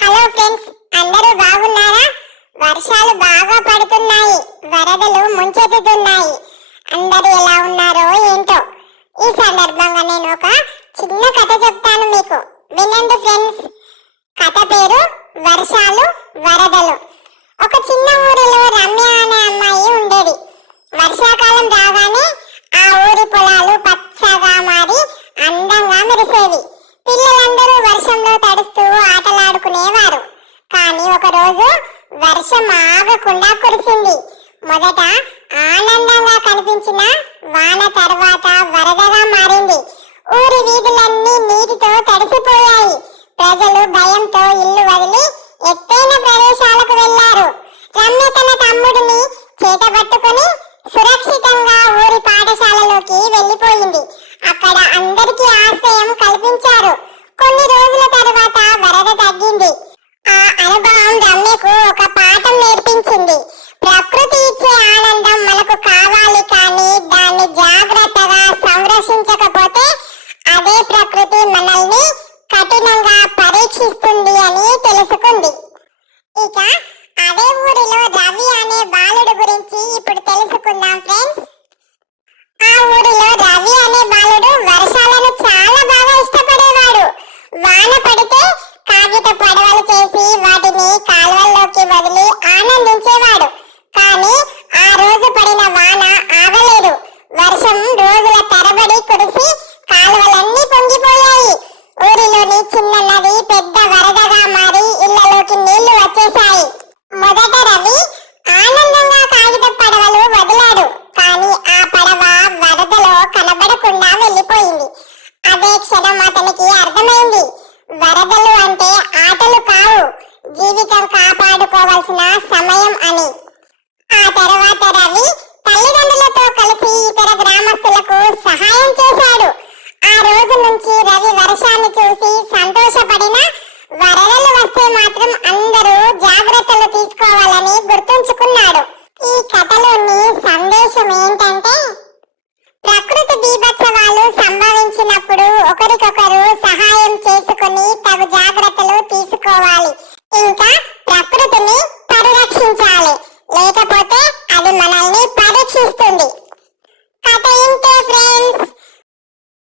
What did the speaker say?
Hello friends, అందరూ బాగున్నారా? వర్షాలు బాగా పడుతున్నాయి, వరదలు ముంచెత్తుతున్నాయి. అందరూ ఎలా ఉన్నారో ఏంటో. ఈ సందర్భంగా నేను ఒక చిన్న కథ చెప్తాను మీకు, వినండి ఫ్రెండ్స్. కథ పేరు వర్షాలు వరదలు. ఒక చిన్న ఊరిలో రమ్య అనే అమ్మాయి ఉండేది. వర్షాకాలం రాగానే ఆ ఊరి పొలాలు పచ్చగా మారి అందంగా మెరిసేవి. పిల్లలందరూ వర్షంలో తడుస్తూ ఆటలాడుకునేవారు. కానీ ఒకరోజు వర్షం ఆగకుండా కురిసింది. మొదట ఆనందంగా కనిపించిన వాన తర్వాత వరదగా మారింది. ఊరి వీధులన్నీ నీటితో తడిసిపోయాయి. ప్రజలు భయంతో ఇల్లు